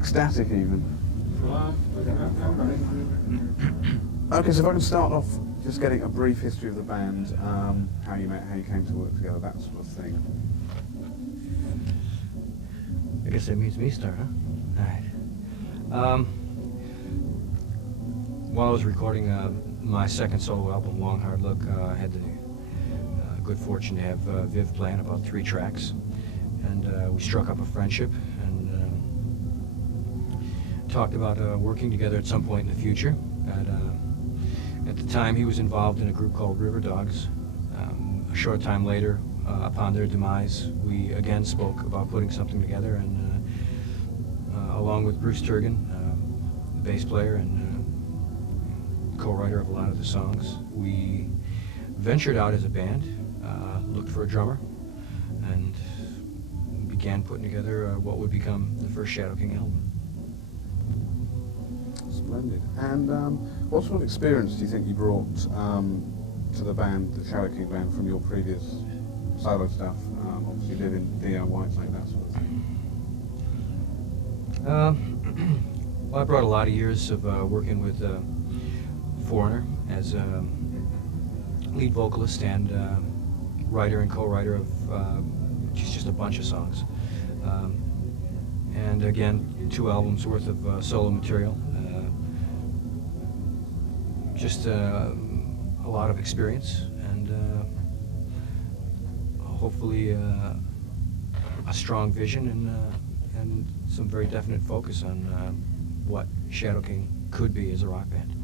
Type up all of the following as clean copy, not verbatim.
ecstatic even. Okay, so if I can start off just getting a brief history of the band, how you met, how you came to work together, that sort of thing. I guess that means me start, huh? All right. While I was recording my second solo album, Long Hard Look, I had the good fortune to have Viv playing about 3 tracks, and we struck up a friendship and talked about working together at some point in the future. At the time, he was involved in a group called River Dogs. A short time later, upon their demise, we again spoke about putting something together, and along with Bruce Turgan, the bass player and co-writer of a lot of the songs, we ventured out as a band, looked for a drummer, and began putting together what would become the first Shadow King album. Splendid. And what sort of experience do you think you brought to the band, the Shadow King band, from your previous solo stuff? Obviously you did in D.O. Whitesnake, that sort of thing. Well, I brought a lot of years of working with Foreigner as lead vocalist and writer and co-writer of just a bunch of songs. And again, 2 albums worth of solo material. Just a lot of experience and hopefully a strong vision and some very definite focus on what Shadow King could be as a rock band.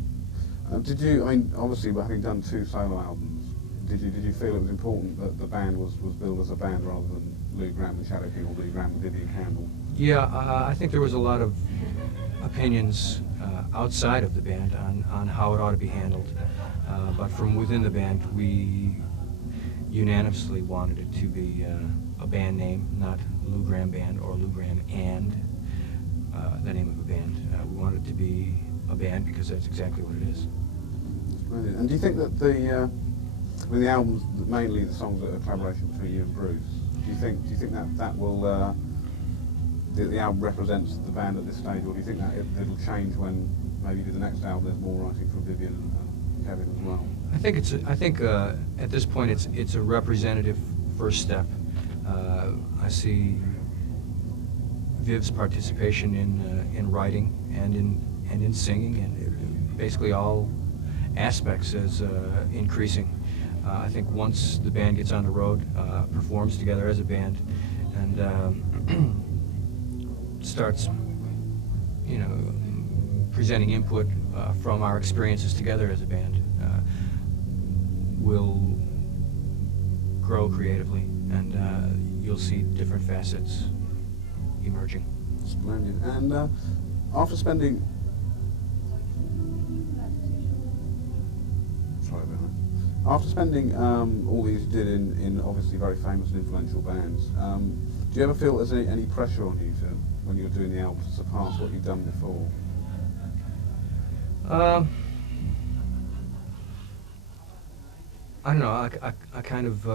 Did you, I mean, obviously having done 2 solo albums, did you feel it was important that the band was billed as a band rather than Lou Gramm and Shadow King or Lou Gramm and Vivian Campbell? Yeah, I think there was a lot of opinions outside of the band on how it ought to be handled, but from within the band we unanimously wanted it to be a band name, not Lou Gramm Band or Lou Gramm and the name of a band. We wanted it to be a band because that's exactly what it is. Brilliant. And do you think that the albums, mainly the songs that are a collaboration between you and Bruce, do you think that will the album represents the band at this stage, or do you think that it'll change when maybe do the next album there's more writing from Vivian and Kevin as well? I think at this point it's a representative first step. I see Viv's participation in writing and in singing and basically all aspects as increasing. I think once the band gets on the road, performs together as a band, and starts, presenting input from our experiences together as a band, we'll grow creatively, and you'll see different facets emerging. Splendid. And after spending all these you did in obviously very famous and influential bands, do you ever feel there's any pressure on you when you're doing the album to surpass what you've done before? I don't know. I kind of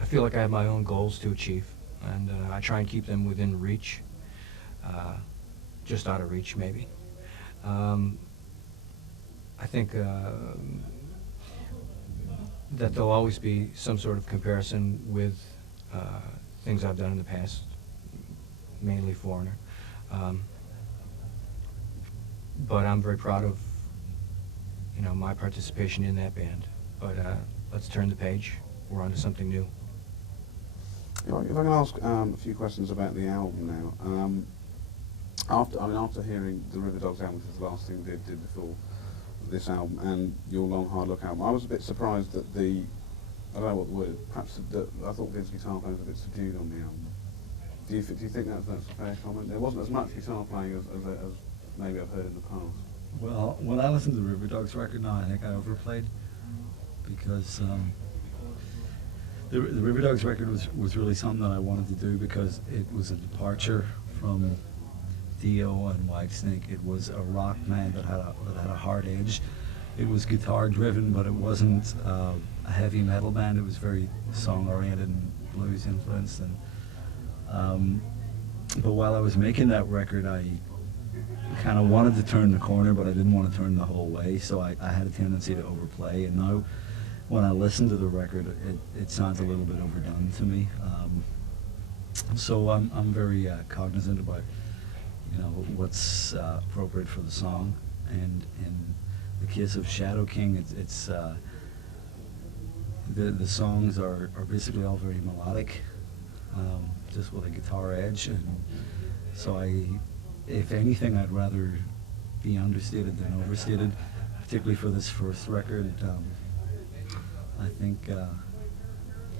I feel like I have my own goals to achieve, and I try and keep them within reach, just out of reach maybe. I think that there'll always be some sort of comparison with things I've done in the past, mainly Foreigner. But I'm very proud of, my participation in that band. But let's turn the page. We're on to something new. If I can ask a few questions about the album now. After hearing the River Dogs album, which was the last thing they did before this album, and your Long Hard Look album, I was a bit surprised that I don't know what the word, perhaps I thought Viv's guitar playing was a bit subdued on the album. Do you think that's a fair comment? There wasn't as much guitar playing as maybe I've heard in the past. Well, when I listened to the River Dogs record now, I think I overplayed, because the River Dogs record was really something that I wanted to do because it was a departure from Dio and Whitesnake. It was a rock band that had a hard edge. It was guitar driven, but it wasn't a heavy metal band. It was very song oriented and blues influenced, and But while I was making that record, I kind of wanted to turn the corner, but I didn't want to turn the whole way, so I had a tendency to overplay. And now, when I listen to the record, it sounds a little bit overdone to me. So I'm very cognizant about, what's appropriate for the song. And in the case of Shadow King, it's the songs are basically all very melodic, just with a guitar edge. And so if anything, I'd rather be understated than overstated, particularly for this first record. I think,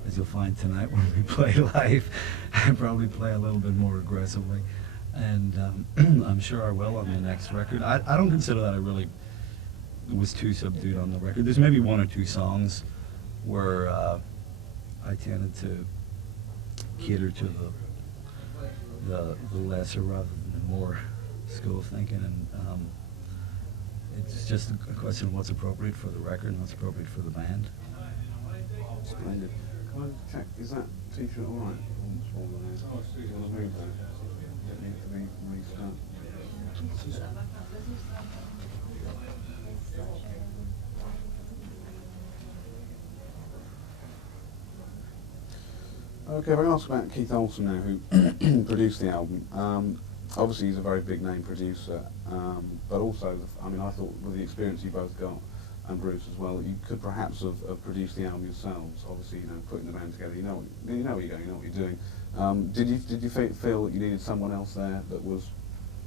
as you'll find tonight when we play live, I probably play a little bit more aggressively. And I'm sure I will on the next record. I don't consider that I really was too subdued on the record. There's maybe one or two songs where I tended to cater to the lesser rather than the more school of thinking. And it's just a question of what's appropriate for the record and what's appropriate for the band. Splendid. Can I check, is that t-shirt all right? Do you want to move that? Does it need to be restart? Okay, if I can ask about Keith Olsen now, who produced the album. Obviously he's a very big name producer, but also, I thought with the experience you both got, and Bruce as well, you could perhaps have produced the album yourselves. Obviously, putting the band together, you know where you're going, you know what you're doing. Did you feel that you needed someone else there that was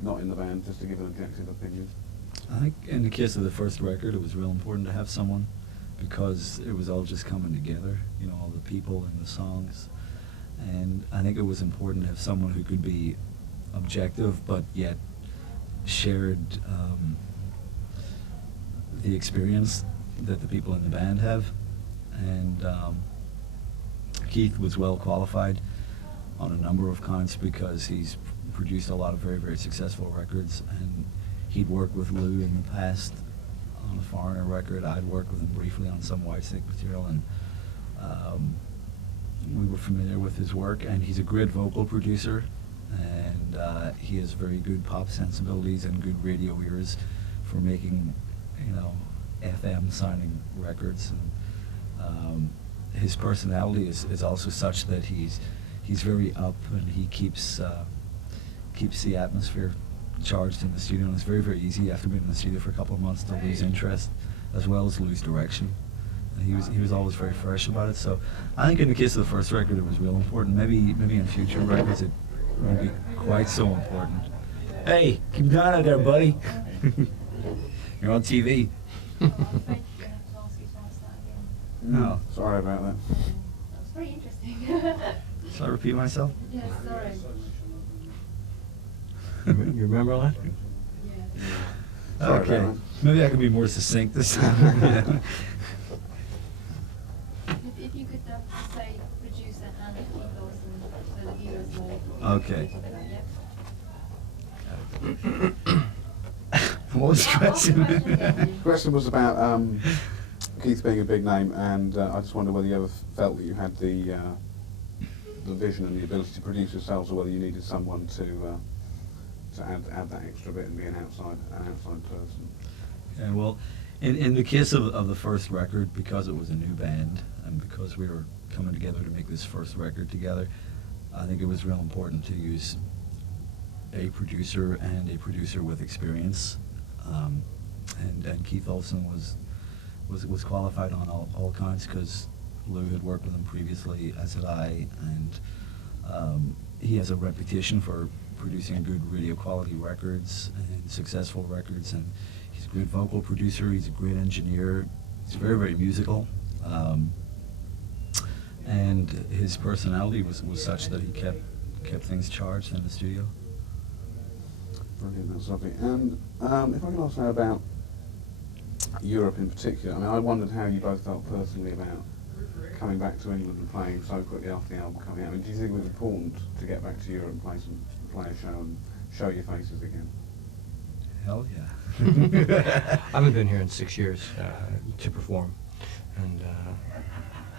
not in the band, just to give an objective opinion? I think in the case of the first record, it was real important to have someone, because it was all just coming together, all the people and the songs. And I think it was important to have someone who could be objective, but yet shared the experience that the people in the band have. And Keith was well qualified on a number of counts because he's produced a lot of very, very successful records, and he'd worked with Lou in the past on a Foreigner record. I'd worked with him briefly on some Whitesnake material, and we were familiar with his work. And he's a great vocal producer, and he has very good pop sensibilities and good radio ears for making FM sounding records. And his personality is also such that he's very up, and he keeps the atmosphere charged in the studio. And it's very, very easy after being in the studio for a couple of months to lose interest as well as lose direction. And he was always very fresh about it. So I think in the case of the first record, it was real important. Maybe in future records it won't be quite so important. Hey, keep an eye out there, buddy. You're on TV. No. Sorry about that. That was very interesting. Shall I repeat myself? Yes, sorry. You remember all that? Yeah. Sorry Okay. about that. Maybe I can be more succinct this time. Yeah. If you could say producer and Keith Olsen so the viewers know. Okay. Yeah. What was the question? The question was about Keith being a big name, and I just wonder whether you ever felt that you had the vision and the ability to produce yourselves, or whether you needed someone to add that extra bit and be an outside person. Yeah, well, in the case of the first record, because it was a new band and because we were coming together to make this first record together, I think it was real important to use a producer and a producer with experience. And Keith Olsen was qualified on all counts because Lou had worked with him previously, as had I, and he has a reputation for producing good radio quality records and successful records, and he's a great vocal producer, he's a great engineer, he's very, very musical, and his personality was such that he kept things charged in the studio. Brilliant, that's lovely. And if I can ask now about Europe in particular, I wondered how you both felt personally about coming back to England and playing so quickly after the album coming out. Do you think it was important to get back to Europe and play a show and show your faces again? Hell yeah. I haven't been here in 6 years to perform, and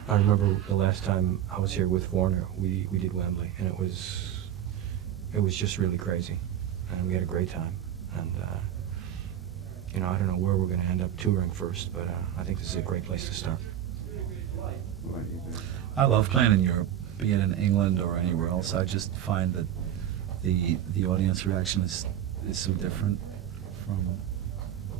I remember the last time I was here with Foreigner, we did Wembley, and it it was just really crazy, and we had a great time. And you know, I don't know where we're going to end up touring first, but I think this is a great place to start. What about you, Ben? I love playing in Europe, be it in England or anywhere else. I just find that the audience reaction is so different from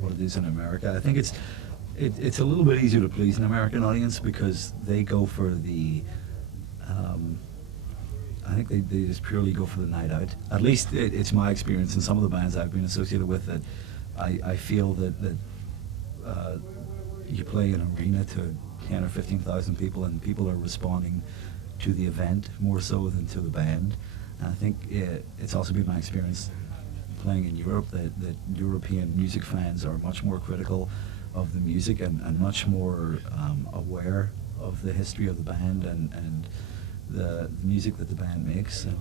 what it is in America. I think it's a little bit easier to please an American audience because they go for the I think they just purely go for the night out. At least it's my experience in some of the bands I've been associated with, that I feel that you play an arena to 10 or 15,000 people and people are responding to the event more so than to the band. And I think it's also been my experience playing in Europe that European music fans are much more critical of the music and much more aware of the history of the band and the music that the band makes, and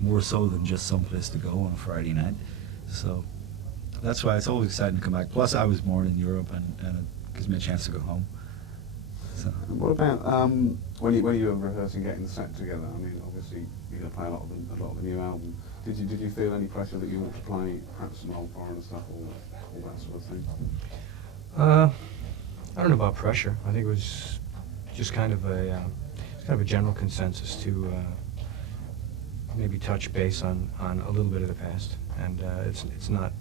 more so than just some place to go on a Friday night. So that's why it's always exciting to come back. Plus I was born in Europe and it gives me a chance to go home. So. And what about when you were rehearsing, getting the set together? I mean, obviously you're going to play a lot of the new album. Did you feel any pressure that you wanted to play perhaps some old foreign stuff or all that sort of thing? I don't know about pressure. I think it was just kind of a general consensus to maybe touch base on a little bit of the past, and it's not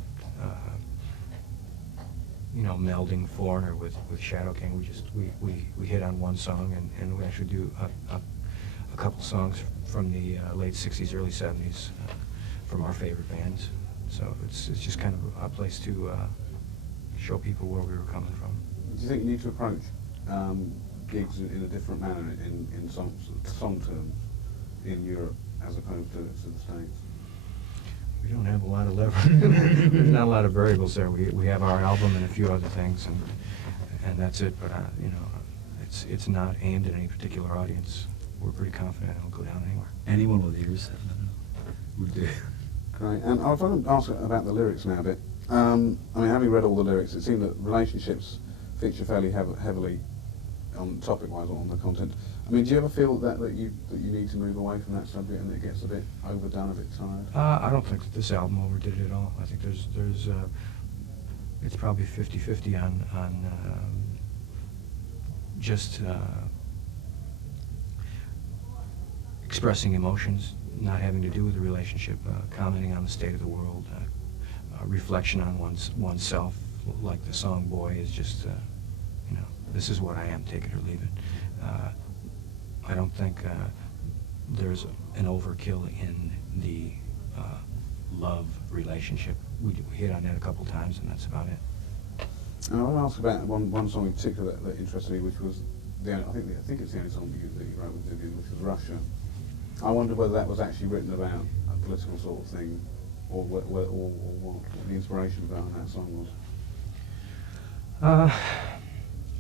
you know, melding Foreigner with Shadow King. We hit on one song, and we actually do a couple songs from the late '60s, early '70s from our favorite bands. So it's just kind of a place to show people where we were coming from. Do you think you need to approach gigs in a different manner in song terms in Europe as opposed to the States? We don't have a lot of leverage. There's not a lot of variables there. We have our album and a few other things, and that's it. But you know, it's not aimed at any particular audience. We're pretty confident it'll go down anywhere. Anyone with ears would do. Great. And I was going to ask about the lyrics now a bit. I mean, having read all the lyrics, it seemed that relationships feature fairly heavily on topic-wise on the content. I mean, do you ever feel that you need to move away from that subject and it gets a bit overdone, a bit tired? I don't think that this album overdid it at all. I think there's it's probably 50-50 on just expressing emotions, not having to do with the relationship, commenting on the state of the world, reflection on oneself, like the song "Boy" is just, you know, this is what I am, take it or leave it. I don't think there's an overkill in the love relationship. We hit on that a couple times, and that's about it. And I want to ask about one song in particular that interested me, which was I think it's the only song that you wrote with Vivian, which was "Russia." I wonder whether that was actually written about a political sort of thing, or what the inspiration behind that song was.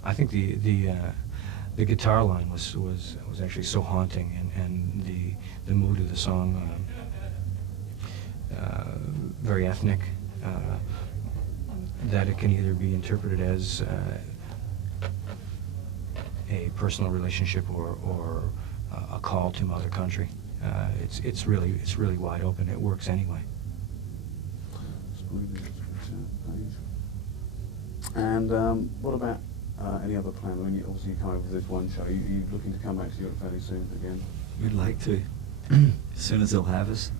I think the guitar line was actually so haunting, and the mood of the song very ethnic, that it can either be interpreted as a personal relationship or a call to mother country. It's really wide open. It works anyway. And what about any other plan? I mean, obviously you come over with this one show. Are you looking to come back to Europe fairly soon again? We'd like to, as soon as they'll have us.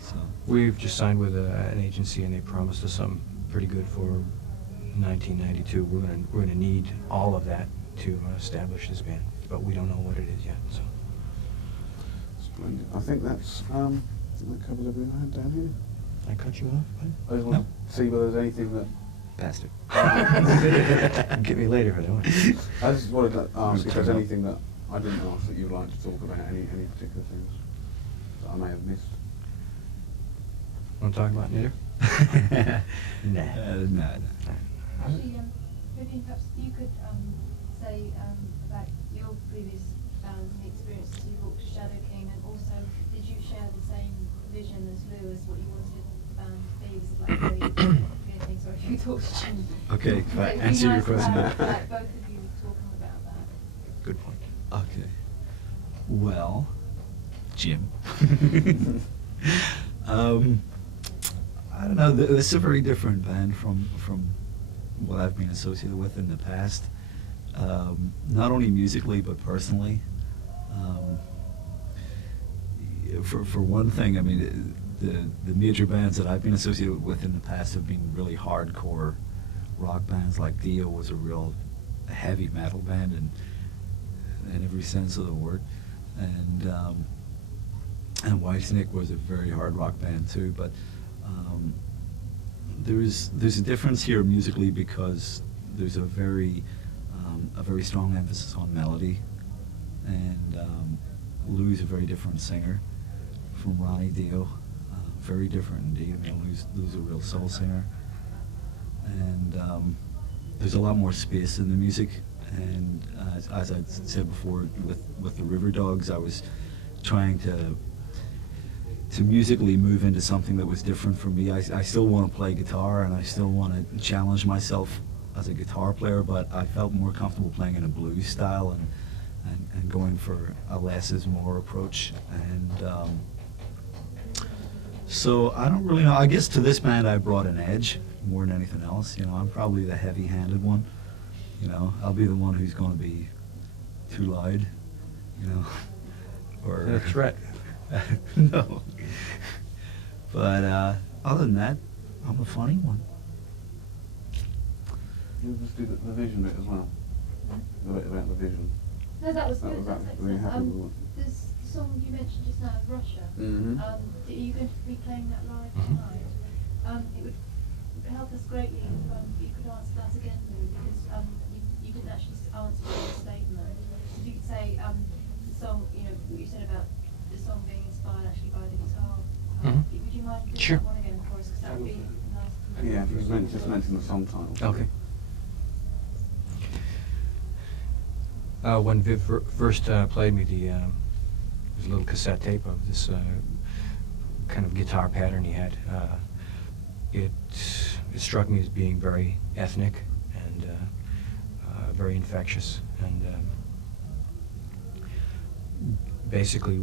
So we've just signed with an agency, and they promised us something pretty good for 1992. We're gonna need all of that to establish this band, but we don't know what it is yet. So. Splendid. I think that covers everything I had down here. I cut you off, bud? I just want to see whether there's anything that... Bastard. Get me later if I don't. I just wanted to ask if there's anything that I didn't ask that you'd like to talk about, any particular things that I may have missed. Want to talk about Knitter? Nah. No. Actually, Vivian, perhaps you could say about your previous bands and the experiences you brought to Shadow King, and also did you share the same vision as Lou as what you wanted the band to be? Was it like very forgetting, sorry if you talked to Jim. Okay, So it'd be answer your nice to question. have, like, both of you talking about that. Good point. Okay. Well, Jim. I don't know. This is a very different band from what I've been associated with in the past. Not only musically but personally. For one thing, I mean, the major bands that I've been associated with in the past have been really hardcore rock bands. Like Dio was a real heavy metal band in every sense of the word, and Whitesnake was a very hard rock band too. But there's a difference here musically because there's a very strong emphasis on melody, and Lou's a very different singer from Ronnie Dio, very different indeed. I mean, Lou's a real soul singer, and there's a lot more space in the music. And as I said before, with the River Dogs, I was trying to musically move into something that was different for me. I still want to play guitar, and I still want to challenge myself as a guitar player, but I felt more comfortable playing in a blues style and going for a less is more approach. And so I don't really know. I guess to this band I brought an edge more than anything else. You know, I'm probably the heavy-handed one. You know, I'll be the one who's going to be too loud. You know, or That's right. no. But other than that, I'm a funny one. You just do the vision bit as well. The bit about the vision. No, that was That good. was That's actually really excellent. happy with This song you mentioned just now, Russia. Mhm. Are you going to be playing that live Mhm. tonight? It would help us greatly if you could answer that again, Lou, because you didn't actually answer the statement. If you could say the song, you know, what you said about the song being inspired actually by the guitar. Mhm. Would you mind doing Sure. that one again for us? Because that would be nice. Yeah, if you just mention the song title. Okay. When Viv first played me there's a little cassette tape of this kind of guitar pattern he had. It struck me as being very ethnic and very infectious. And basically,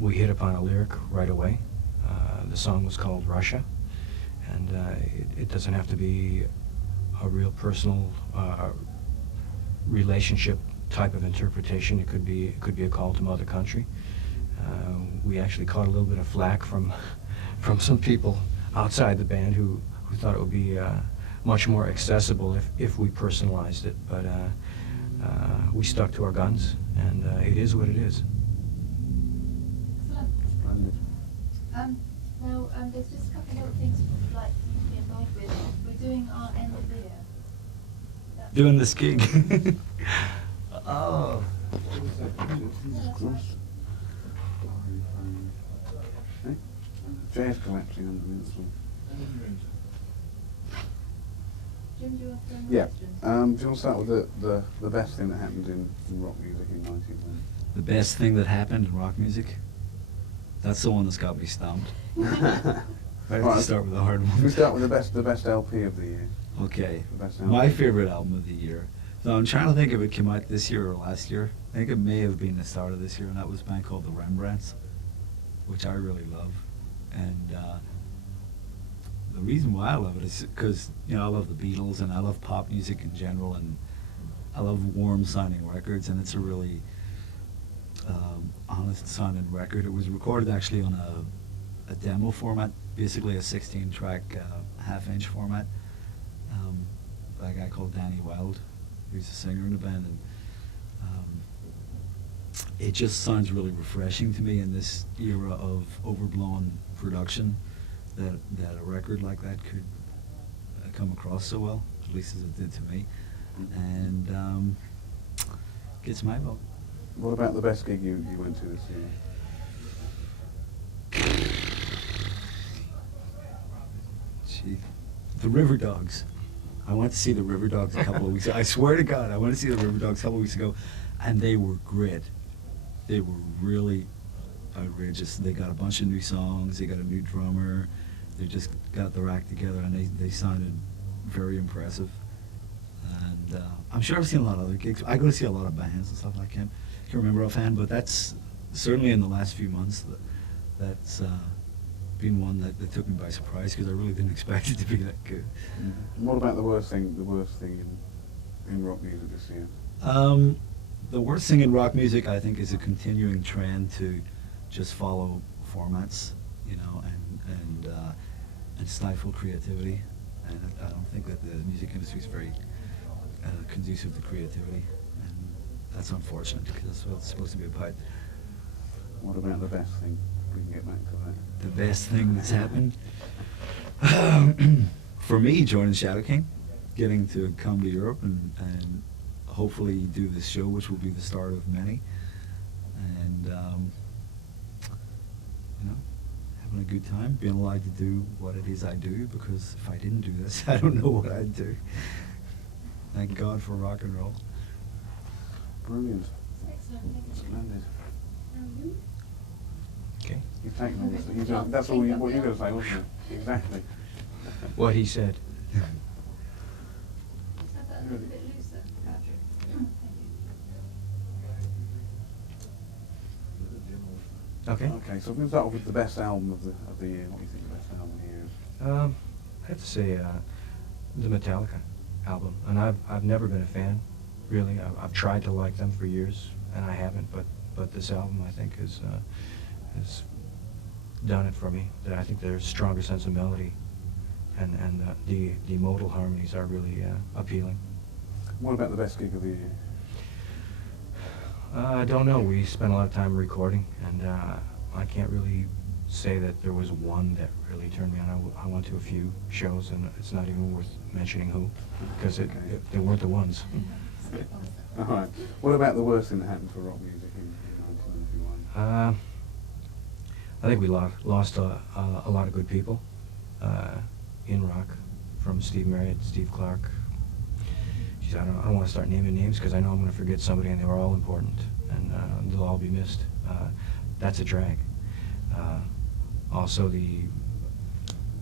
we hit upon a lyric right away. The song was called Russia, and it doesn't have to be a real personal relationship type of interpretation. It could be a call to Mother Country. We actually caught a little bit of flack from some people outside the band who thought it would be much more accessible if we personalized it. But we stuck to our guns, and it is what it is. Excellent. Splendid. Now, there's just a couple of other things we'd like you to be involved with. We're doing our end of the year. Doing this gig. Oh. Jazz collapsing under this one. Jim, do you want to Yeah. questions? Do you want to start with the best thing that happened in rock music in 1991? The best thing that happened in rock music? That's the one that's got me stumped. I have Right. to start with the hard We one. start with the best LP of the year. Okay. The best My album. favorite album of the year. So I'm trying to think if it came out this year or last year. I think it may have been the start of this year, and that was a band called the Rembrandts, which I really love. And the reason why I love it is because, you know, I love the Beatles and I love pop music in general, and I love warm sounding records, and it's a really honest sounding record. It was recorded actually on a demo format, basically a 16-track half-inch format, by a guy called Danny Wilde, who's a singer in the band, and it just sounds really refreshing to me in this era of overblown production, that a record like that could come across so well, at least as it did to me, and gets my vote. What about the best gig you went to this year? Gee, the River Dogs. I went to see the River Dogs a couple of weeks ago. I swear to God, I went to see the River Dogs a couple of weeks ago, and they were great. They were really outrageous. They got a bunch of new songs. They got a new drummer. They just got their act together, and they sounded very impressive. And I'm sure I've seen a lot of other gigs. I go to see a lot of bands and stuff. I can't remember offhand, but that's certainly in the last few months, that's been one that took me by surprise because I really didn't expect it to be that good. And what about the worst thing in rock music this year? The worst thing in rock music, I think, is a continuing trend to just follow formats, you know, and stifle creativity. And I don't think that the music industry is very conducive to creativity, and that's unfortunate because that's what it's supposed to be about. What about the best thing? We can get back to that. The best thing that's happened for me, joining Shadow King, getting to come to Europe and hopefully do this show, which will be the start of many, and you know, having a good time, being allowed to do what it is I do, because if I didn't do this, I don't know what I'd do. Thank God for rock and roll. Brilliant. Excellent, thank you. Splendid. Okay. You've taken all this. That's all what you were going to say, wasn't it? Exactly. What he said. Let's have that a little bit looser, Patrick. Thank you. Okay. Okay, so we'll start off with the best album of the year. What do you think the best album of the year is? I have to say the Metallica album, and I've never been a fan, really. I've tried to like them for years, and I haven't. But this album, I think, has done it for me. I think there's a stronger sense of melody, and the modal harmonies are really appealing. What about the best gig of the year? I don't know. We spent a lot of time recording, and I can't really say that there was one that really turned me on. I went to a few shows, and it's not even worth mentioning who, because they weren't the ones. All right. What about the worst thing that happened for rock music in 1991? I think we lost a lot of good people in rock, from Steve Marriott, Steve Clark. Geez, I don't want to start naming names because I know I'm going to forget somebody, and they were all important, and they'll all be missed. That's a drag. Also, the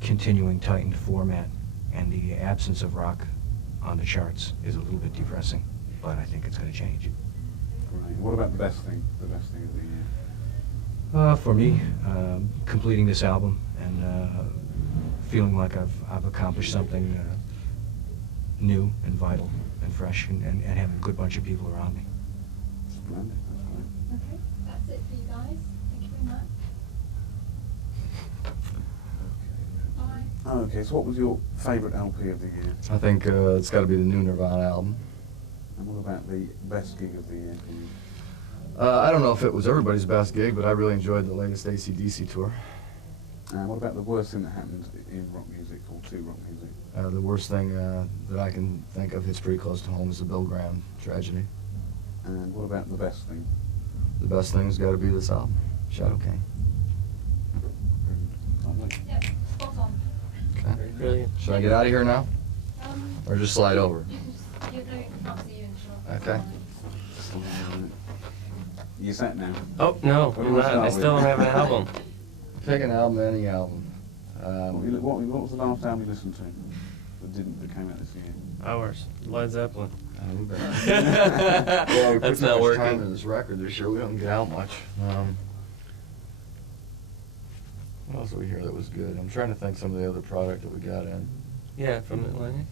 continuing tightened format and the absence of rock on the charts is a little bit depressing, but I think it's going to change. Right. What about the best thing? The best thing of the year? For me, completing this album and feeling like I've accomplished something new and vital and fresh, and having a good bunch of people around me. Splendid. That's great. Okay, that's it for you guys. Thank you very much. Bye. Okay, so what was your favourite LP of the year? I think it's got to be the new Nirvana album. And what about the best gig of the year for you? I don't know if it was everybody's best gig, but I really enjoyed the latest AC/DC tour. And what about the worst thing that happened in rock music, or to rock music? The worst thing that I can think of, it's pretty close to home, is the Bill Graham tragedy. And what about the best thing? The best thing's got to be this album, Shadow King. Lovely. Yep, spot on. Okay. Brilliant. Should I get out of here now, or just slide over? You can up to you and she'll. Okay. You set now. Oh, no, What do I'm we not. start I with? still don't have an album. Pick an album, any album. What was the last album you listened to that came out this year? Ours. Led Zeppelin. Well, we put That's so not much time working. into this record this year, we don't get out much. What else did we hear that was good? I'm trying to think some of the other product that we got in. Yeah, from Atlantic.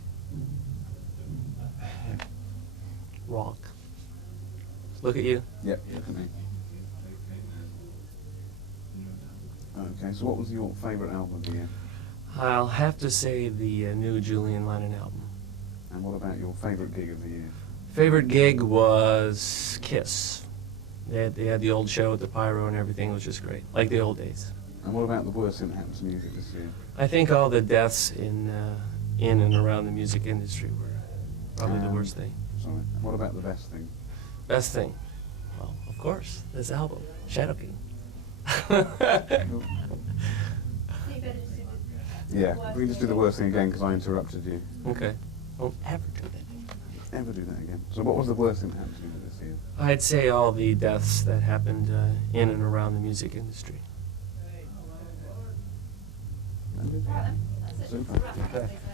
Rock. Look at you. Yep, look at me. Okay, so what was your favourite album of the year? I'll have to say the new Julian Lennon album. And what about your favourite gig of the year? Favorite gig was Kiss. They had the old show at the Pyro and everything. It was just great, like the old days. And what about the worst thing that happened to music this year? I think all the deaths in and around the music industry were probably the worst thing. Sorry. And what about the best thing? Best thing? Well, of course, this album, Shadow King. So you better just do the Yeah, worst we can just do the thing. worst thing again because I interrupted you. Okay. Won't ever do that. Ever do that again. So what was the worst thing that happened to you this year? I'd say all the deaths that happened in and around the music industry. Splendid. Right then, that's it. Super. Wrap up, Okay. please.